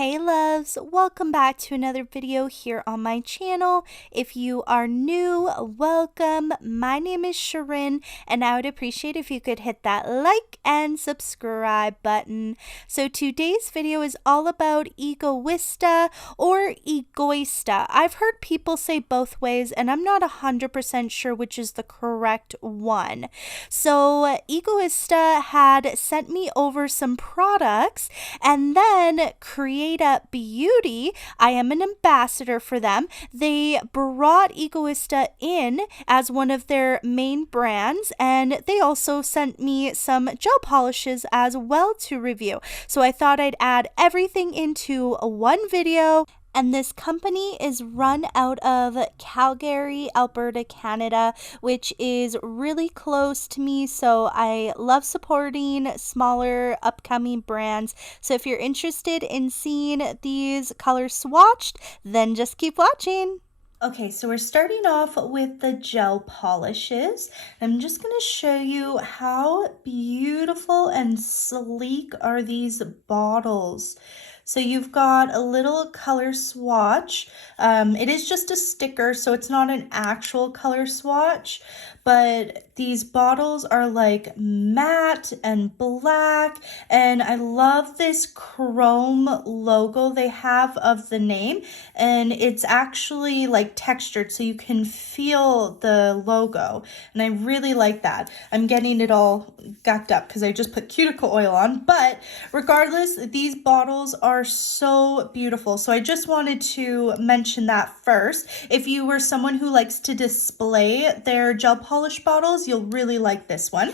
Hey loves, welcome back to another video here on my channel. If you are new, welcome. My name is Sharon and I would appreciate if you could hit that like and subscribe button. So today's video is all about EGOISTA or EGOISTA. I've heard people say both ways and I'm not 100% sure which is the correct one. So EGOISTA had sent me over some products, and then Creata Beauty, I am an ambassador for them. They brought EGOISTA in as one of their main brands, and they also sent me some gel polishes as well to review. So I thought I'd add everything into one video. And this company is run out of Calgary, Alberta, Canada, which is really close to me. So I love supporting smaller upcoming brands. So if you're interested in seeing these colors swatched, then just keep watching. Okay, so we're starting off with the gel polishes. I'm just going to show you how beautiful and sleek are these bottles. So you've got a little color swatch. It is just a sticker, so it's not an actual color swatch, but these bottles are like matte and black, and I love this chrome logo they have of the name, and it's actually like textured so you can feel the logo, and I really like that. I'm getting it all gucked up because I just put cuticle oil on, but regardless, these bottles are so beautiful. So I just wanted to mention that first. If you were someone who likes to display their gel polish bottles, you'll really like this one.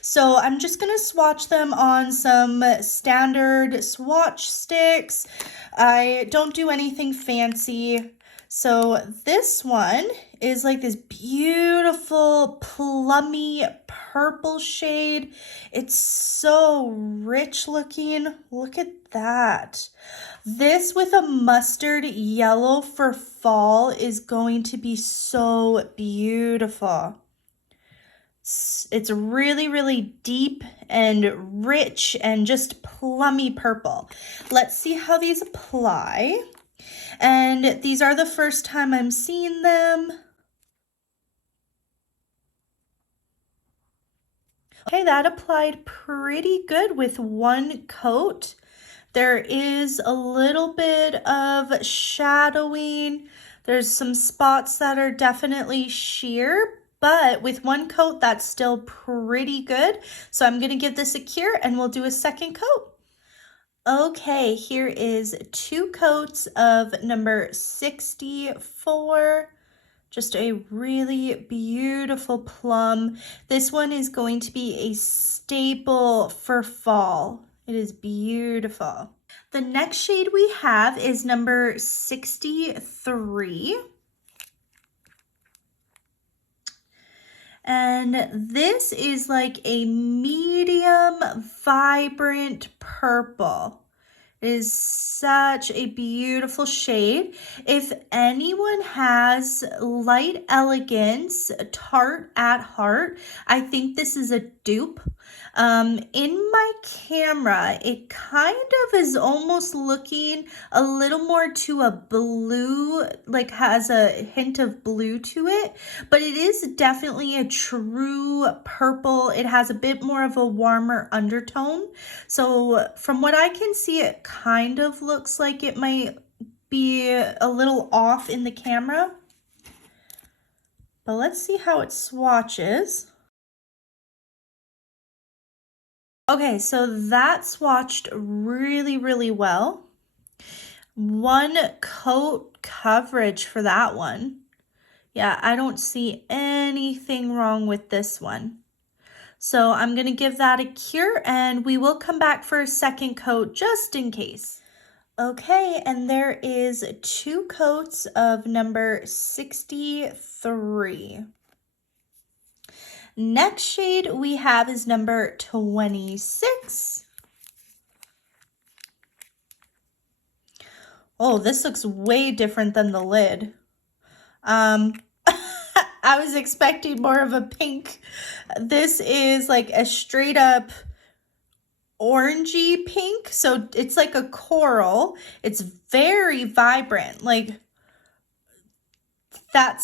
So I'm just going to swatch them on some standard swatch sticks. I don't do anything fancy. So this one is like this beautiful plummy purple shade. It's so rich looking. Look at that. This with a mustard yellow for fall is going to be so beautiful. It's really, really deep and rich and just plummy purple. Let's see how these apply. And these are the first time I'm seeing them. Okay, that applied pretty good with one coat. There is a little bit of shadowing. There's some spots that are definitely sheer, but with one coat, that's still pretty good. So I'm gonna give this a cure and we'll do a second coat. Okay, here is 2 coats of number 64. Just a really beautiful plum. This one is going to be a staple for fall. It is beautiful. The next shade we have is number 63. And this is like a medium vibrant purple. It is such a beautiful shade. If anyone has Light Elegance Tarte at Heart, I think this is a dupe. In my camera, it kind of is almost looking a little more to a blue, like has a hint of blue to it, but it is definitely a true purple. It has a bit more of a warmer undertone. So from what I can see, it kind of looks like it might be a little off in the camera. But let's see how it swatches. Okay, so that swatched really, really well. One coat coverage for that one. Yeah, I don't see anything wrong with this one. So I'm going to give that a cure and we will come back for a second coat just in case. Okay, and there is 2 coats of number 63. Next shade we have is number 26. Oh, this looks way different than the lid. I was expecting more of a pink. This is like a straight up orangey pink. So it's like a coral. It's very vibrant. Like that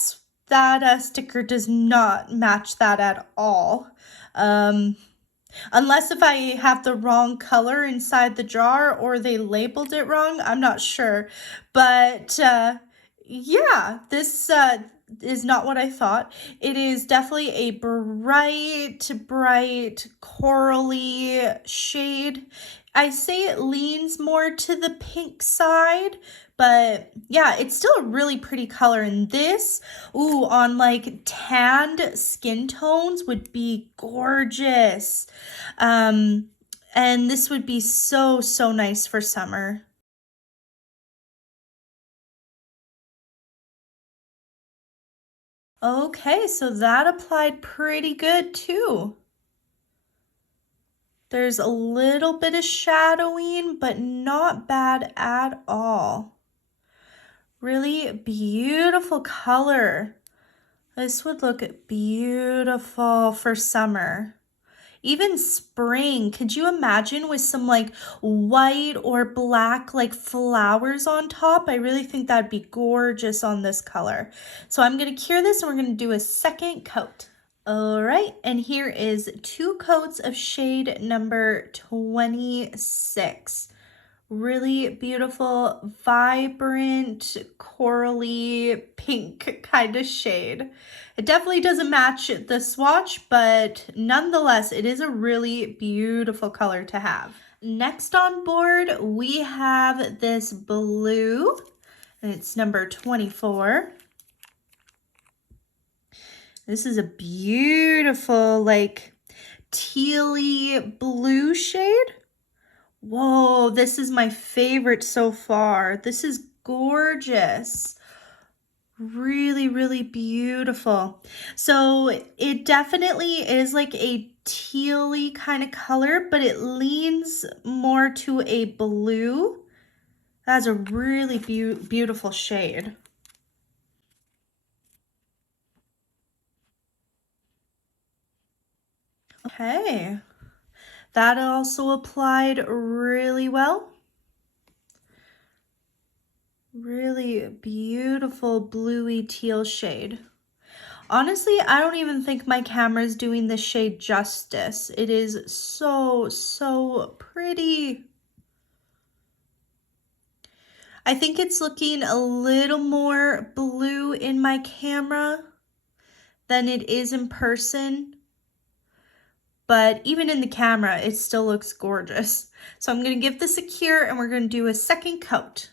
sticker does not match that at all. Unless if I have the wrong color inside the jar or they labeled it wrong, I'm not sure. But yeah, this is not what I thought. It is definitely a bright, bright corally shade. I say it leans more to the pink side, but yeah, it's still a really pretty color. And this, ooh, on like tanned skin tones would be gorgeous. And this would be so, so nice for summer. Okay, so that applied pretty good too. There's a little bit of shadowing, but not bad at all. Really beautiful color. This would look beautiful for summer. Even spring, could you imagine with some like white or black like flowers on top? I really think that'd be gorgeous on this color. So I'm gonna cure this and we're gonna do a second coat. All right, and here is 2 coats of shade number 26. Really beautiful, vibrant, corally pink kind of shade. It definitely doesn't match the swatch, but nonetheless, it is a really beautiful color to have. Next on board, we have this blue, and it's number 24. This is a beautiful, like, tealy blue shade. Whoa, this is my favorite so far. This is gorgeous. Really, really beautiful. So it definitely is like a tealy kind of color, but it leans more to a blue. That's a really beautiful shade. Okay, that also applied really well. Really beautiful bluey teal shade. Honestly, I don't even think my camera is doing this shade justice. It is so, so pretty. I think it's looking a little more blue in my camera than it is in person. But even in the camera, it still looks gorgeous. So I'm going to give this a cure and we're going to do a second coat.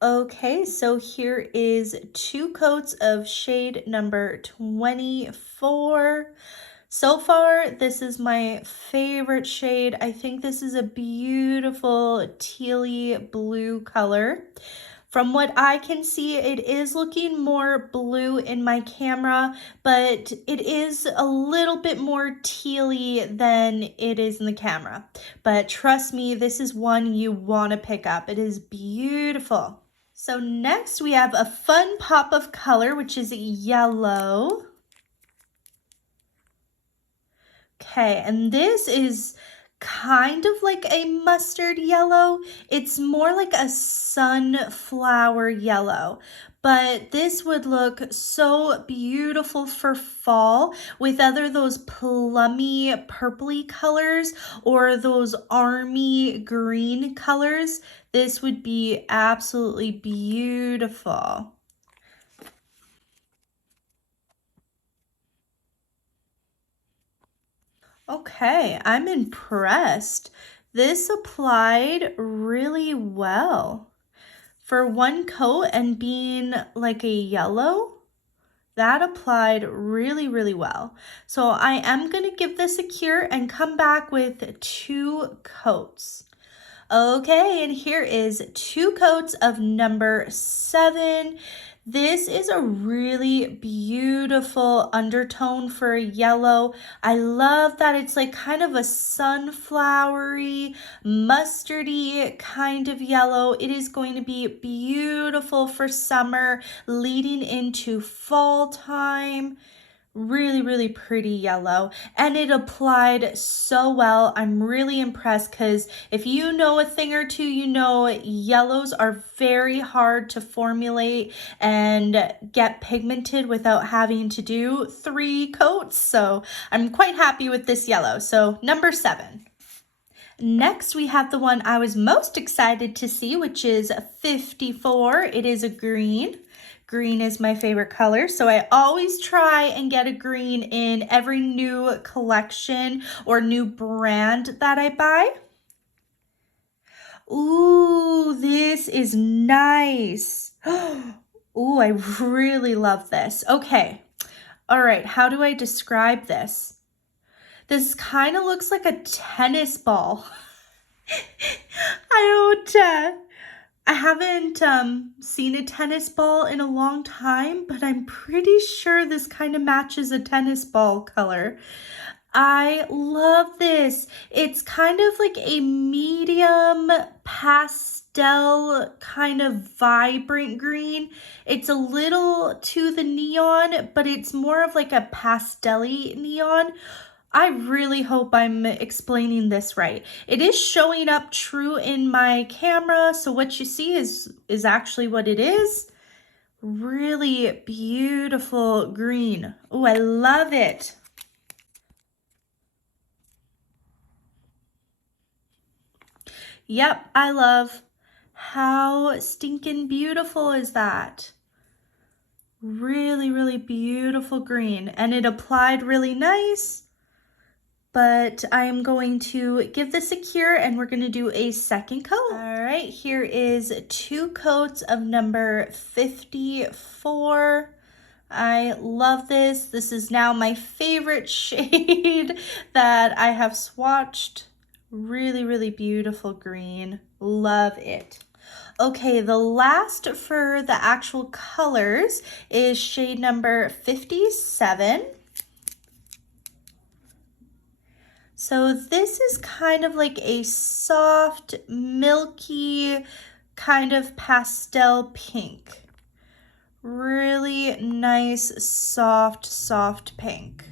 Okay, so here is 2 coats of shade number 24. So far, this is my favorite shade. I think this is a beautiful tealy blue color. From what I can see, it is looking more blue in my camera, but it is a little bit more tealy than it is in the camera. But trust me, this is one you want to pick up. It is beautiful. So next we have a fun pop of color, which is yellow. Okay, and this is kind of like a mustard yellow. It's more like a sunflower yellow, but this would look so beautiful for fall with either those plummy purpley colors or those army green colors. This would be absolutely beautiful. Okay, I'm impressed. This applied really well. For one coat and being like a yellow, that applied really, really well. So I am going to give this a cure and come back with 2 coats. Okay, and here is 2 coats of number 7. This is a really beautiful undertone for a yellow. I love that it's like kind of a sunflowery, mustardy kind of yellow. It is going to be beautiful for summer leading into fall time. Really, really pretty yellow, and it applied so well. I'm really impressed because if you know a thing or two, you know yellows are very hard to formulate and get pigmented without having to do 3 coats. So I'm quite happy with this yellow. So number 7. Next, we have the one I was most excited to see, which is 54. It is a green. Green is my favorite color, so I always try and get a green in every new collection or new brand that I buy. Ooh, this is nice. Ooh, I really love this. Okay, all right, how do I describe this? This kind of looks like a tennis ball. I haven't seen a tennis ball in a long time, but I'm pretty sure this kind of matches a tennis ball color. I love this. It's kind of like a medium pastel kind of vibrant green. It's a little to the neon, but it's more of like a pastel-y neon. I really hope I'm explaining this right. It is showing up true in my camera, so what you see is actually what it is. Really beautiful green. Oh, I love it. Yep, I love. How stinking beautiful is that? Really, really beautiful green, and it applied really nice. But I'm going to give this a cure and we're going to do a second coat. All right, here is 2 coats of number 54. I love this. This is now my favorite shade that I have swatched. Really, really beautiful green. Love it. Okay, the last for the actual colors is shade number 57. So this is kind of like a soft, milky, kind of pastel pink. Really nice, soft pink.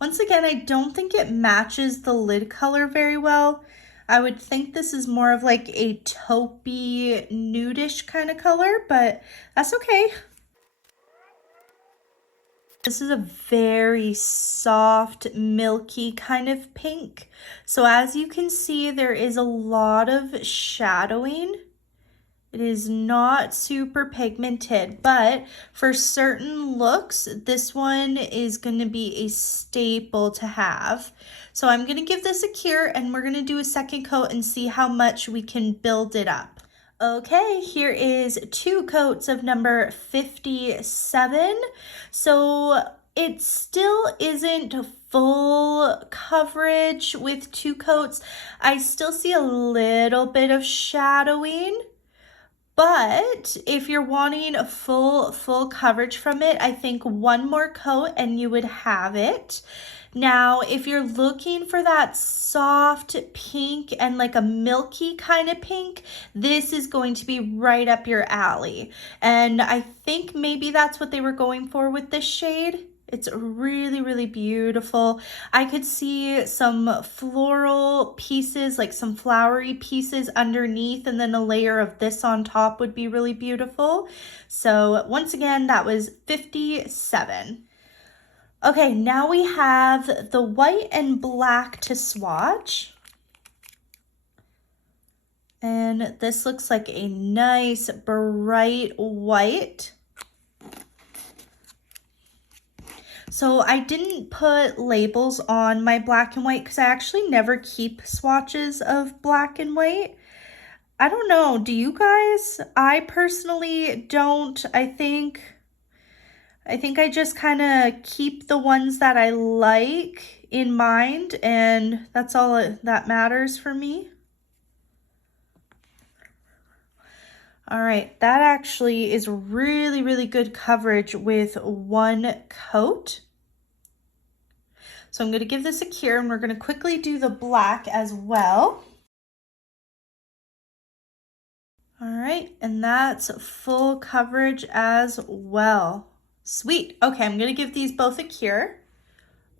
Once again, I don't think it matches the lid color very well. I would think this is more of like a taupey, nudish kind of color, but that's okay. This is a very soft, milky kind of pink. So as you can see, there is a lot of shadowing. It is not super pigmented, but for certain looks, this one is going to be a staple to have. So I'm going to give this a cure and we're going to do a second coat and see how much we can build it up. Okay, here is 2 coats of number 57. So it still isn't full coverage with 2 coats. I still see a little bit of shadowing. But if you're wanting a full coverage from it, I think 1 more coat and you would have it. Now, if you're looking for that soft pink and like a milky kind of pink, this is going to be right up your alley. And I think maybe that's what they were going for with this shade. It's really, really beautiful. I could see some floral pieces, like some flowery pieces underneath, and then a layer of this on top would be really beautiful. So once again, that was 57. Okay, now we have the white and black to swatch. And this looks like a nice bright white. So I didn't put labels on my black and white because I actually never keep swatches of black and white. I don't know, do you guys? I personally don't. I think I just kind of keep the ones that I like in mind, and that's all that matters for me. All right, that actually is really, really good coverage with 1 coat. So I'm going to give this a cure and we're going to quickly do the black as well. All right, and that's full coverage as well. Sweet. Okay, I'm gonna give these both a cure.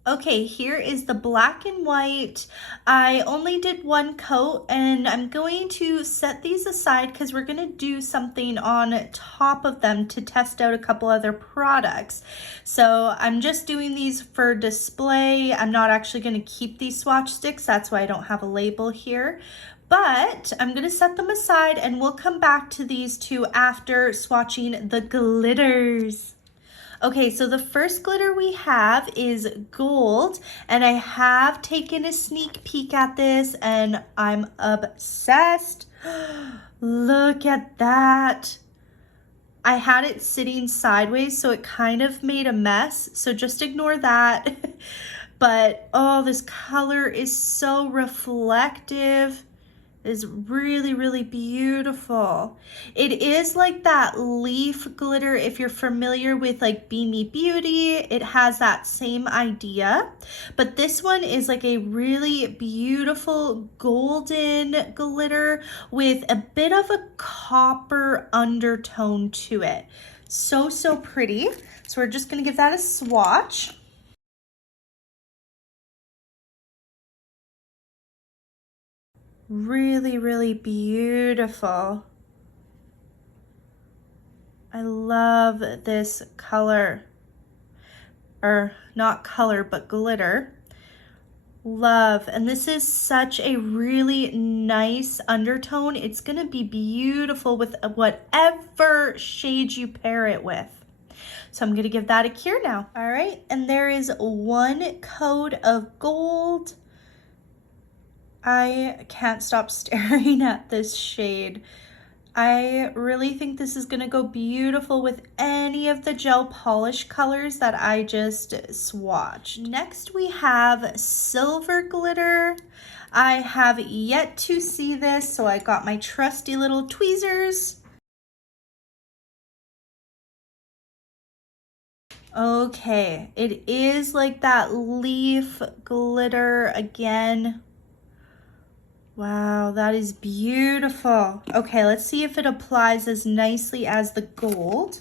Okay, here is the black and white. I only did one coat and I'm going to set these aside because we're going to do something on top of them to test out a couple other products. So I'm just doing these for display. I'm not actually going to keep these swatch sticks. That's why I don't have a label here. But I'm going to set them aside and we'll come back to these two after swatching the glitters. Okay, so the first glitter we have is gold, and I have taken a sneak peek at this and I'm obsessed. Look at that. I had it sitting sideways, so it kind of made a mess, so just ignore that. But oh, this color is so reflective. Is really, really beautiful. It is like that leaf glitter. If you're familiar with like Beamy Beauty, it has that same idea. But this one is like a really beautiful golden glitter with a bit of a copper undertone to it. So, so pretty. So we're just gonna give that a swatch. Really, really beautiful. I love this color, or not color, but glitter. Love, and this is such a really nice undertone. It's gonna be beautiful with whatever shade you pair it with. So I'm gonna give that a cure now. All right, and there is one coat of gold. I can't stop staring at this shade. I really think this is going to go beautiful with any of the gel polish colors that I just swatched. Next we have silver glitter. I have yet to see this, so I got my trusty little tweezers. Okay, it is like that leaf glitter again. Wow, that is beautiful. Okay, let's see if it applies as nicely as the gold.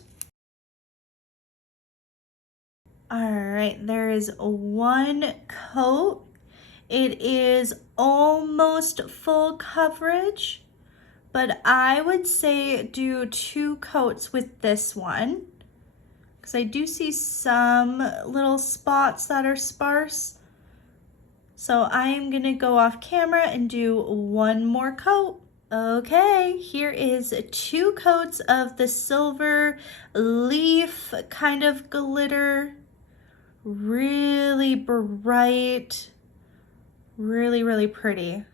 All right, there is one coat. It is almost full coverage, but I would say do 2 coats with this one because I do see some little spots that are sparse. So I'm gonna go off camera and do one more coat. Okay, here is 2 coats of the silver leaf kind of glitter. Really bright, really, really pretty.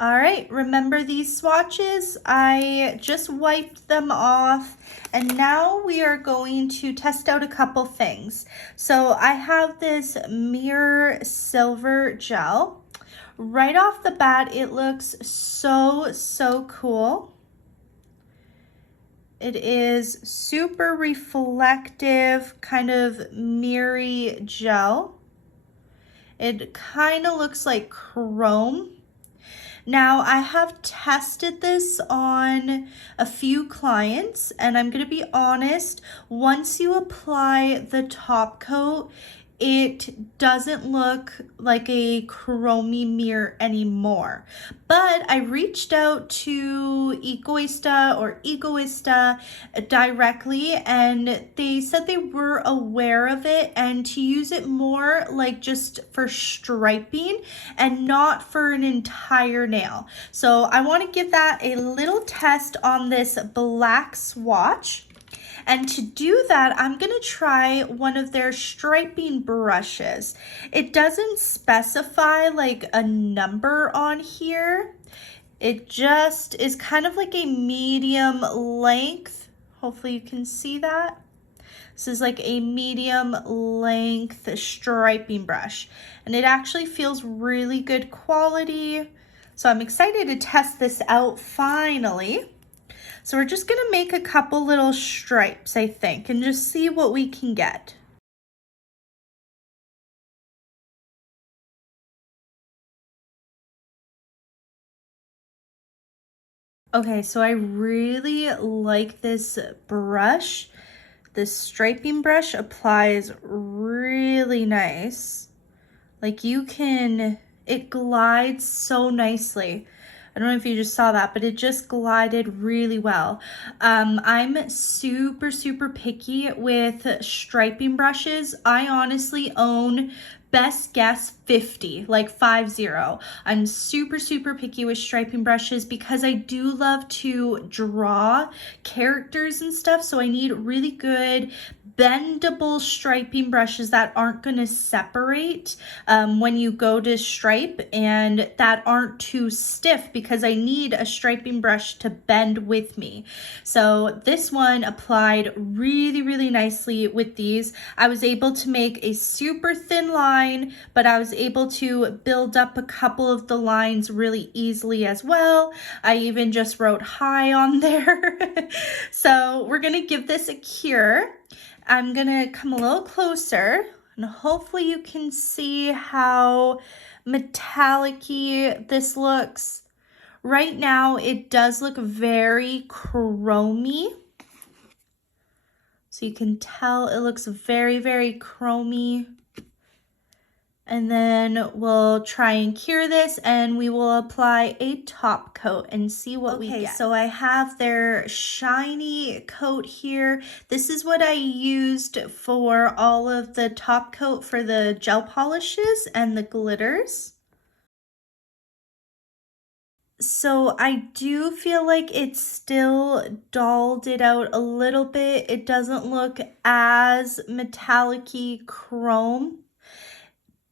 All right, remember these swatches? I just wiped them off and now we are going to test out a couple things. So I have this mirror silver gel. Right off the bat, it looks so, so cool. It is super reflective, kind of mirrory gel. It kind of looks like chrome. Now, I have tested this on a few clients, and I'm going to be honest, once you apply the top coat, it doesn't look like a chromey mirror anymore. But I reached out to EGOISTA directly, and they said they were aware of it and to use it more like just for striping and not for an entire nail. So I want to give that a little test on this black swatch. And to do that, I'm gonna try one of their striping brushes. It doesn't specify like a number on here. It just is kind of like a medium length. Hopefully you can see that. This is like a medium length striping brush. And it actually feels really good quality. So I'm excited to test this out finally. So we're just gonna make a couple little stripes, I think, and just see what we can get. Okay, so I really like this brush. This striping brush applies really nice. Like it glides so nicely. I don't know if you just saw that, but it just glided really well. I'm super, super picky with striping brushes. I honestly own, best guess, 50, like 50. I'm super, super picky with striping brushes because I do love to draw characters and stuff. So I need really good bendable striping brushes that aren't going to separate when you go to stripe, and that aren't too stiff because I need a striping brush to bend with me. So this one applied really, really nicely with these. I was able to make a super thin line, but I was able to build up a couple of the lines really easily as well. I even just wrote hi on there. So we're gonna give this a cure. I'm gonna come a little closer and hopefully you can see how metallic-y this looks. Right now it does look very chromy. So you can tell it looks very, very chromy. And then we'll try and cure this and we will apply a top coat and see what we get. Okay, so I have their shiny coat here. This is what I used for all of the top coat for the gel polishes and the glitters. So I do feel like it still dulled it out a little bit. It doesn't look as metallic-y chrome,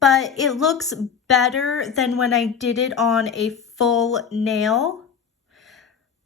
but it looks better than when I did it on a full nail.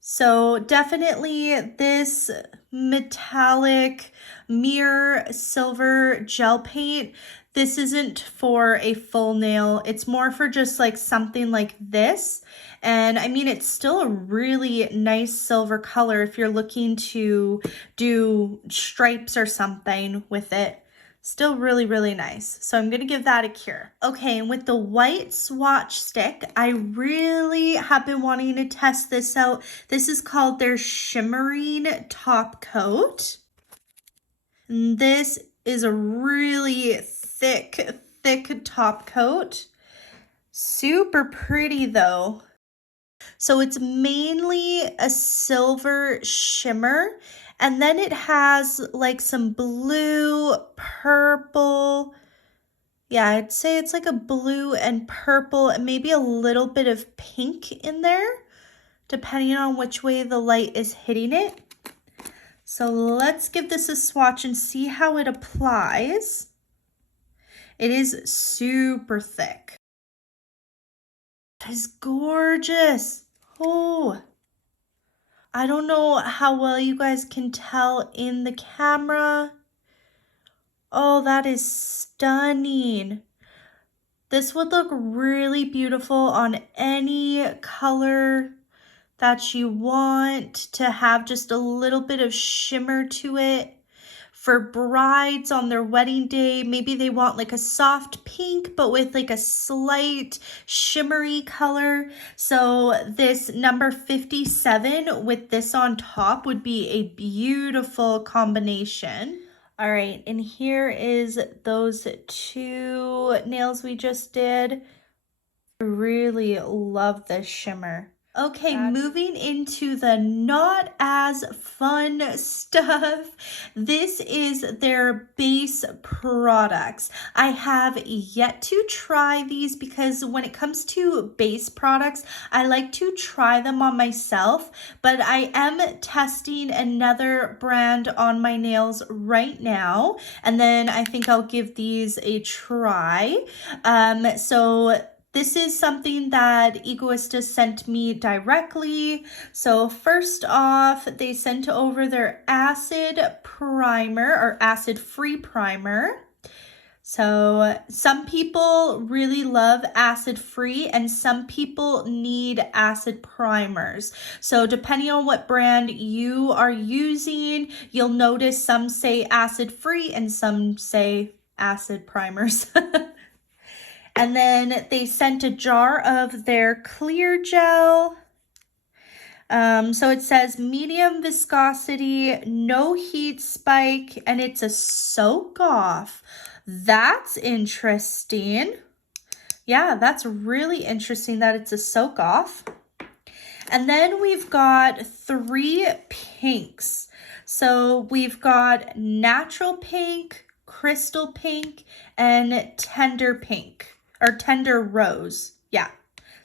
So definitely this metallic mirror silver gel paint, this isn't for a full nail. It's more for just like something like this. And I mean, it's still a really nice silver color if you're looking to do stripes or something with it. Still really, really nice. So I'm going to give that a cure. Okay, and with the white swatch stick, I really have been wanting to test this out. This is called their shimmering top coat. And this is a really thick, thick top coat. Super pretty though. So it's mainly a silver shimmer, and then it has like some blue, purple. Yeah, I'd say it's like a blue and purple and maybe a little bit of pink in there, depending on which way the light is hitting it. So let's give this a swatch and see how it applies. It is super thick. That is gorgeous. Oh, I don't know how well you guys can tell in the camera. Oh, that is stunning. This would look really beautiful on any color that you want to have just a little bit of shimmer to it. For brides on their wedding day, maybe they want like a soft pink, but with like a slight shimmery color. So this number 57 with this on top would be a beautiful combination. All right, and here is those two nails we just did. I really love this shimmer. Okay, moving into the not as fun stuff. This is their base products. I have yet to try these because when it comes to base products, I like to try them on myself, but I am testing another brand on my nails right now, and then I think I'll give these a try. This is something that EGOISTA sent me directly. So first off, they sent over their acid primer or acid-free primer. So some people really love acid-free and some people need acid primers. So depending on what brand you are using, you'll notice some say acid-free and some say acid primers. And then they sent a jar of their clear gel. So it says medium viscosity, no heat spike, and it's a soak off. That's interesting. Yeah, that's really interesting that it's a soak off. And then we've got 3 pinks. So we've got natural pink, crystal pink, and tender pink, or tender rose. Yeah.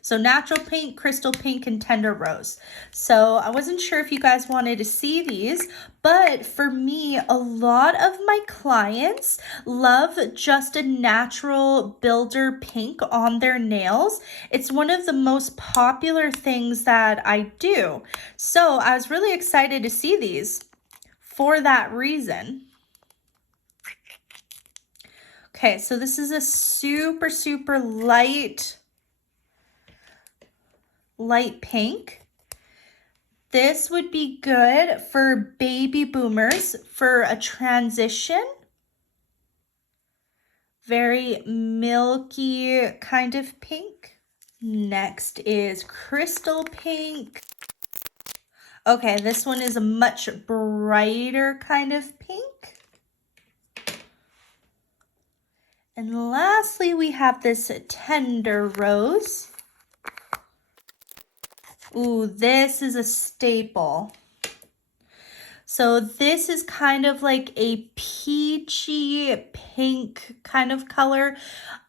So natural pink, crystal pink, and tender rose. So I wasn't sure if you guys wanted to see these, but for me, a lot of my clients love just a natural builder pink on their nails. It's one of the most popular things that I do. So I was really excited to see these for that reason. Okay, so this is a super, super light pink. This would be good for baby boomers for a transition. Very milky kind of pink. Next is crystal pink. Okay, this one is a much brighter kind of pink. And lastly, we have this tender rose. Ooh, this is a staple. So this is kind of like a peachy pink kind of color.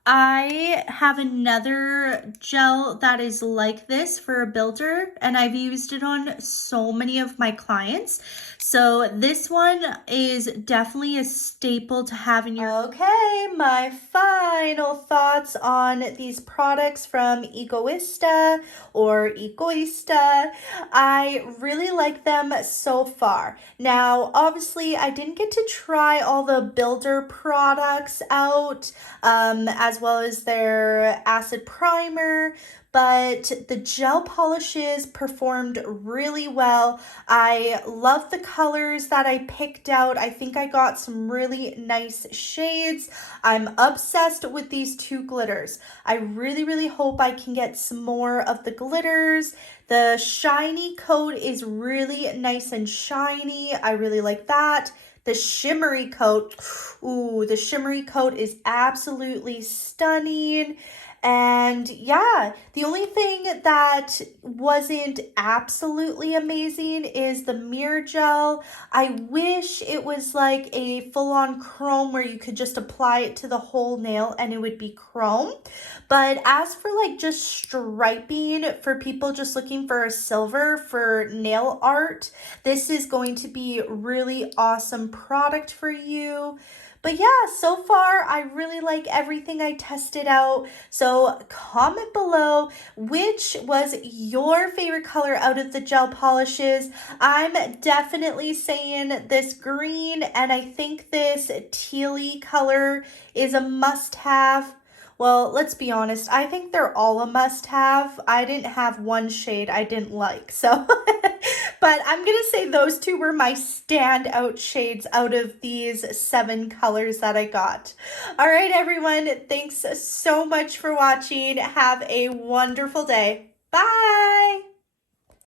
I have another gel that is like this for a builder, and I've used it on so many of my clients. So this one is definitely a staple to have in your... Okay, my final thoughts on these products from EGOISTA or EGOISTA. I really like them so far. Now, obviously, I didn't get to try all the builder products out, as well as their acid primer, but the gel polishes performed really well. I love the colors that I picked out. I think I got some really nice shades. I'm obsessed with these 2 glitters. I really, really hope I can get some more of the glitters. The shiny coat is really nice and shiny. I really like that. The shimmery coat, ooh, the shimmery coat is absolutely stunning. And yeah, the only thing that wasn't absolutely amazing is the mirror gel. I wish it was like a full-on chrome where you could just apply it to the whole nail and it would be chrome. But as for like just striping for people just looking for a silver for nail art, this is going to be really awesome product for you. But yeah, so far I really like everything I tested out. So comment below which was your favorite color out of the gel polishes. I'm definitely saying this green, and I think this tealy color is a must-have. Well, let's be honest, I think they're all a must-have. I didn't have one shade I didn't like, so... But I'm going to say those 2 were my standout shades out of these 7 colors that I got. All right, everyone, thanks so much for watching. Have a wonderful day. Bye!